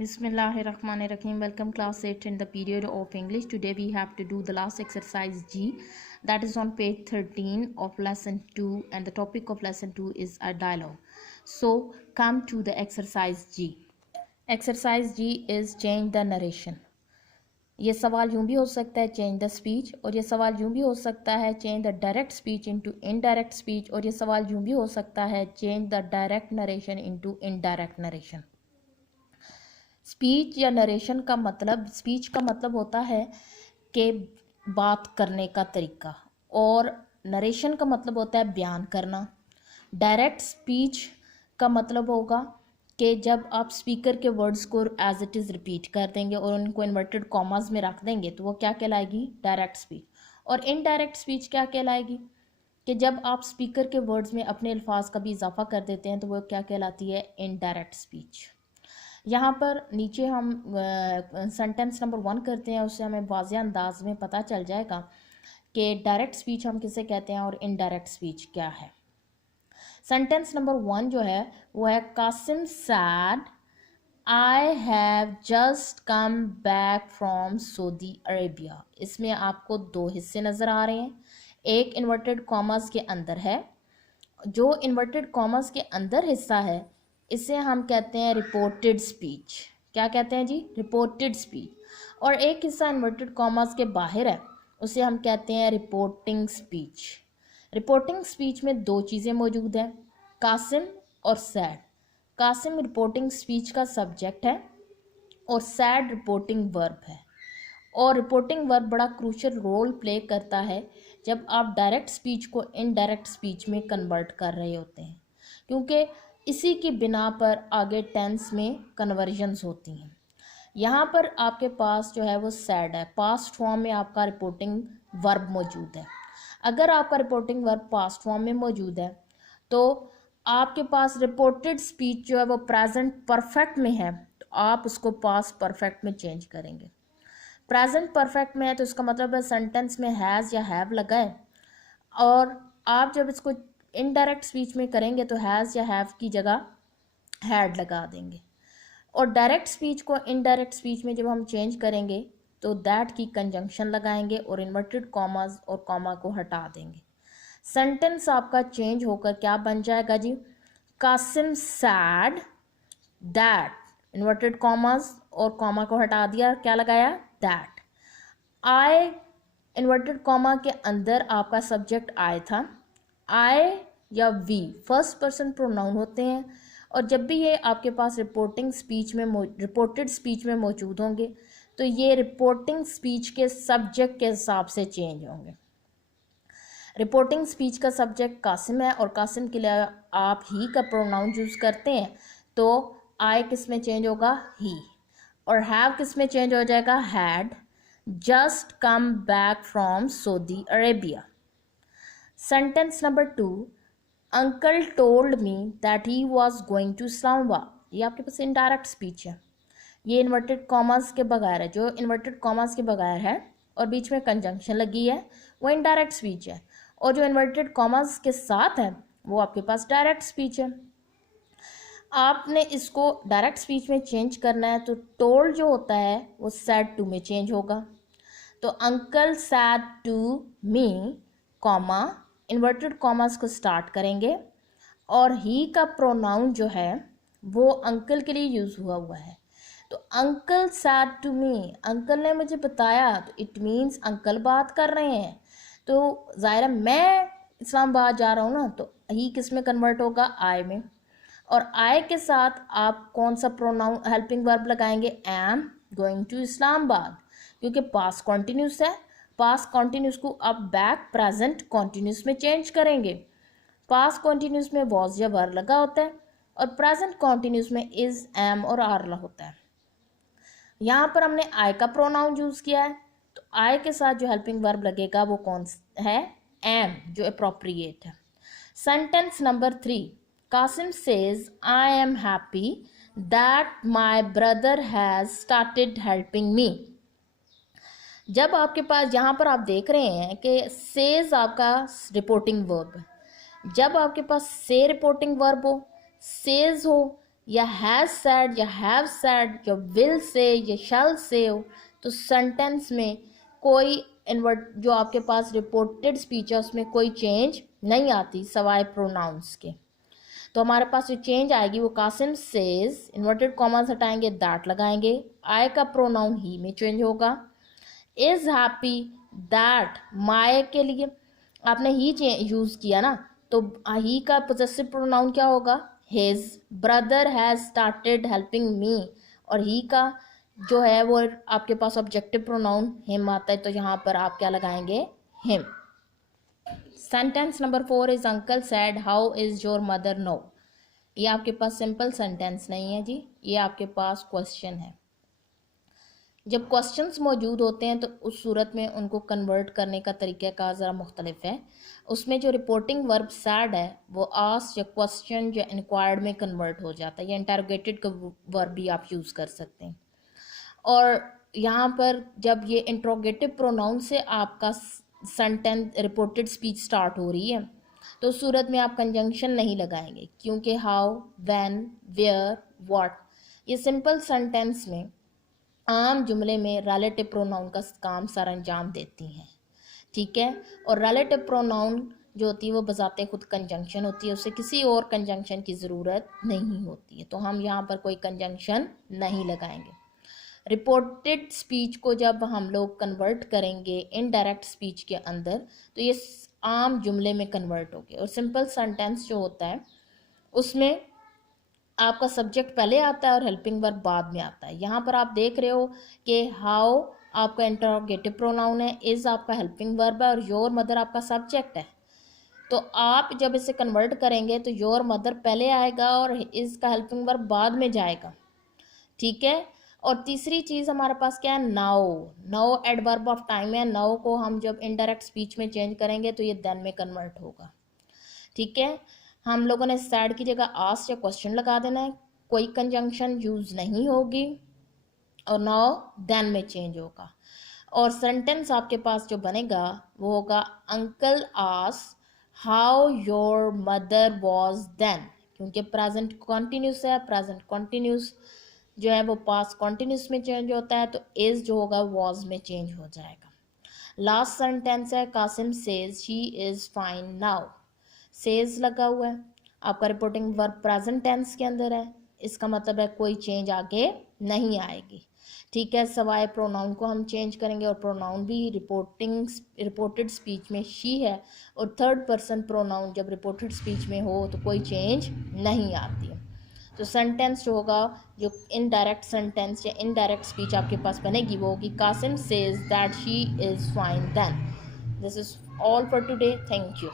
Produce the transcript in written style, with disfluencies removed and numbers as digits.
Bismillahirrahmanirrahim. Welcome class 8 in the period of English. Today we have to do the last exercise G, that is on page 13 of lesson 2, and the topic of lesson 2 is a dialogue. So come to the exercise G. Exercise G is change the narration. ये सवाल यूं भी हो सकता है change the speech, और ये सवाल यूं भी हो सकता है change the direct speech into indirect speech, और ये सवाल यूं भी हो सकता है change the direct narration into indirect narration. Speech या नरेशन का मतलब, स्पीच का मतलब होता है कि बात करने का तरीका, और नरेशन का मतलब होता है बयान करना। डायरेक्ट स्पीच का मतलब होगा कि जब आप स्पीकर के वर्ड्स को एज इट इज़ रिपीट कर देंगे और उनको इन्वर्टेड कॉमास में रख देंगे तो वो क्या कहलाएगी, डायरेक्ट स्पीच। और इनडायरेक्ट स्पीच क्या कहलाएगी, कि जब आप स्पीकर के वर्ड्स में अपने अल्फाज का भी इजाफा कर देते हैं तो वो क्या कहलाती है, इनडायरेक्ट स्पीच। यहाँ पर नीचे हम सेंटेंस नंबर 1 करते हैं, उससे हमें वाज़े अंदाज में पता चल जाएगा कि डायरेक्ट स्पीच हम किसे कहते हैं और इनडायरेक्ट स्पीच क्या है। सेंटेंस नंबर 1 जो है वो है Qasim said I have just come back from Saudi Arabia. इसमें आपको दो हिस्से नज़र आ रहे हैं, एक इन्वर्टेड कॉमर्स के अंदर है। जो इन्वर्टेड कॉमर्स के अंदर हिस्सा है इसे हम कहते हैं रिपोर्टेड स्पीच। क्या कहते हैं जी, रिपोर्टेड स्पीच। और एक हिस्सा इन्वर्टेड कॉमर्स के बाहर है, उसे हम कहते हैं रिपोर्टिंग स्पीच। रिपोर्टिंग स्पीच में दो चीज़ें मौजूद हैं, कासिम और सैड। कासिम रिपोर्टिंग स्पीच का सब्जेक्ट है और सैड रिपोर्टिंग वर्ब है। और रिपोर्टिंग वर्ब बड़ा क्रूशियल रोल प्ले करता है जब आप डायरेक्ट स्पीच को इनडायरेक्ट स्पीच में कन्वर्ट कर रहे होते हैं, क्योंकि इसी की बिना पर आगे टेंस में कन्वर्जन्स होती हैं। यहाँ पर आपके पास जो है वो सैड है, पास्ट फॉर्म में आपका रिपोर्टिंग वर्ब मौजूद है। अगर आपका रिपोर्टिंग वर्ब पास्ट फॉर्म में मौजूद है तो आपके पास रिपोर्टेड स्पीच जो है वो प्रेजेंट परफेक्ट में है, तो आप उसको पास्ट परफेक्ट में चेंज करेंगे। प्रेजेंट परफेक्ट में है तो इसका मतलब है सेंटेंस में हैज़ या हैव लगा है, और आप जब इसको इनडायरेक्ट स्पीच में करेंगे तो हैज़ या हैव की जगह हैड लगा देंगे। और डायरेक्ट स्पीच को इनडायरेक्ट स्पीच में जब हम चेंज करेंगे तो दैट की कंजंक्शन लगाएंगे और इन्वर्टेड कॉमास और कॉमा को हटा देंगे। सेंटेंस आपका चेंज होकर क्या बन जाएगा जी, Kasim said that, inverted commas और कॉमा को हटा दिया, क्या लगाया, दैट। आई इन्वर्टेड कॉमा के अंदर आपका सब्जेक्ट आई था। आई या वी फर्स्ट पर्सन प्रोनाउन होते हैं, और जब भी ये आपके पास रिपोर्टिंग स्पीच में रिपोर्टेड स्पीच में मौजूद होंगे तो ये रिपोर्टिंग स्पीच के सब्जेक्ट के हिसाब से चेंज होंगे। रिपोर्टिंग स्पीच का सब्जेक्ट कासिम है और कासिम के लिए आप ही का प्रोनाउन यूज़ करते हैं, तो आई किस में चेंज होगा, ही। और हैव किस में चेंज हो जाएगा, had just come back from Saudi Arabia. Sentence number 2, uncle told me that he was going to Islamabad. ये आपके पास इनडायरेक्ट स्पीच है, ये इन्वर्टेड कॉमास के बगैर है। जो इन्वर्टेड कॉमास के बगैर है और बीच में कंजंक्शन लगी है वो इनडायरेक्ट स्पीच है, और जो इन्वर्टेड कॉमास के साथ है वो आपके पास डायरेक्ट स्पीच है। आपने इसको डायरेक्ट स्पीच में चेंज करना है तो टोल्ड जो होता है वो सैड टू में चेंज होगा। तो uncle said to me comma, inverted commas को स्टार्ट करेंगे, और ही का प्रोनाउन जो है वो अंकल के लिए यूज़ हुआ है। तो uncle said to me, uncle ने मुझे बताया, तो इट मीन्स अंकल बात कर रहे हैं। तो ज़ाहिर है मैं इस्लामाबाद जा रहा हूँ ना, तो ही किस में कन्वर्ट होगा, आई में। और आई के साथ आप कौन सा प्रोनाउन हेल्पिंग वर्ब लगाएंगे, एम गोइंग टू इस्लामाबाद, क्योंकि पास्ट कॉन्टिन्यूस है। पास्ट कॉन्टिन्यूस को आप बैक प्रेजेंट कॉन्टिन्यूस में चेंज करेंगे। पास्ट कॉन्टिन्यूस में वॉज या वर लगा होता है और प्रेजेंट कॉन्टिन्यूस में इज, एम और आर लगा होता है। यहाँ पर हमने आई का प्रोनाउन यूज़ किया है, तो आई के साथ जो हेल्पिंग वर्ब लगेगा वो कौन है, एम, जो अप्रोप्रिएट है। Sentence number 3, Qasim says I am happy that my brother has started helping me. जब आपके पास यहाँ पर आप देख रहे हैं कि सेज आपका रिपोर्टिंग वर्ब है, जब आपके पास से रिपोर्टिंग वर्ब हो, सेज हो या हैज़ सेड, या हैव सेड, या विल से, या शैल से हो, तो सेंटेंस में कोई इन्वर्ट जो आपके पास रिपोर्टेड स्पीच है उसमें कोई चेंज नहीं आती सवाए प्रोनाउंस के। तो हमारे पास जो चेंज आएगी वो कासिम सेज, इन्वर्टेड कॉमास हटाएंगे, दैट लगाएंगे, आई का प्रोनाउन ही में चेंज होगा। इज हैप्पी, दैट, माय के लिए आपने ही यूज किया ना, तो ही का पोजेसिव प्रोनाउन क्या होगा, his. Brother has started helping मी, और ही का जो है वो आपके पास ऑब्जेक्टिव प्रोनाउन हिम आता है, तो यहाँ पर आप क्या लगाएंगे, him. Sentence number 4 is uncle said how is your mother no. ये आपके पास सिंपल सेंटेंस नहीं है जी, ये आपके पास क्वेश्चन है। जब क्वेश्चंस मौजूद होते हैं तो उस सूरत में उनको कन्वर्ट करने का तरीक़ा का ज़रा मुख्तलिफ है। उसमें जो रिपोर्टिंग वर्ब सैड है वो आस्क या क्वेश्चन या इंक्वायर्ड में कन्वर्ट हो जाता है, या इंटरोगेटेड का वर्ब भी आप यूज़ कर सकते हैं। और यहाँ पर जब ये इंट्रोगेटिव प्रोनाउन से आपका सेंटेंस रिपोर्टेड स्पीच स्टार्ट हो रही है तो उस सूरत में आप कंजंक्शन नहीं लगाएंगे, क्योंकि हाउ, व्हेन, वेयर, व्हाट ये सिंपल सेंटेंस में आम जुमले में रिलेटिव प्रोनाउन का काम सर अंजाम देती हैं, ठीक है। और रिलेटिव प्रोनाउन जो होती है वो बजाते खुद कंजंक्शन होती है, उससे किसी और कंजंक्शन की ज़रूरत नहीं होती है, तो हम यहाँ पर कोई कंजंक्शन नहीं लगाएंगे। रिपोर्टेड स्पीच को जब हम लोग कन्वर्ट करेंगे इनडायरेक्ट स्पीच के अंदर तो ये आम जुमले में कन्वर्ट हो गए। और सिंपल सेंटेंस जो होता है उसमें आपका सब्जेक्ट पहले आता है और हेल्पिंग वर्ब बाद में आता है। यहाँ पर आप देख रहे हो कि हाउ आपका इंटरोगेटिव प्रोनाउन है, इज़ आपका हेल्पिंग वर्ब है और योर मदर आपका सब्जेक्ट है। तो आप जब इसे कन्वर्ट करेंगे तो योर मदर पहले आएगा और इज़ का हेल्पिंग वर्ब बाद में जाएगा, ठीक है। और तीसरी चीज़ हमारे पास क्या है, now. Now adverb of time है, नाउ को हम जब इनडायरेक्ट स्पीच में चेंज करेंगे तो ये देन में कन्वर्ट होगा, ठीक है। हम लोगों ने सैड की जगह आस्क या क्वेश्चन लगा देना है, कोई कंजंक्शन यूज नहीं होगी और नाउ देन में चेंज होगा। और सेंटेंस आपके पास जो बनेगा वो होगा uncle asked how your mother was then, क्योंकि प्रेजेंट कॉन्टिन्यूस है, प्रेजेंट कॉन्टिन्यूस जो है वो पास्ट कॉन्टिन्यूस में चेंज होता है, तो इज जो होगा वॉज में चेंज हो जाएगा। लास्ट सेंटेंस है Qasim says she is fine now, says लगा हुआ है, आपका रिपोर्टिंग वर्ब प्रेजेंट टेंस के अंदर है, इसका मतलब है कोई चेंज आगे नहीं आएगी, ठीक है। सवाए प्रोनाउन को हम चेंज करेंगे और प्रोनाउन भी रिपोर्टेड स्पीच में शी है और थर्ड पर्सन प्रोनाउन जब रिपोर्टेड स्पीच में हो तो कोई चेंज नहीं आती है। तो सेंटेंस जो होगा, जो इनडायरेक्ट सेंटेंस या इनडायरेक्ट स्पीच आपके पास बनेगी वो होगी Qasim says that she is fine then. This is all for today, thank you.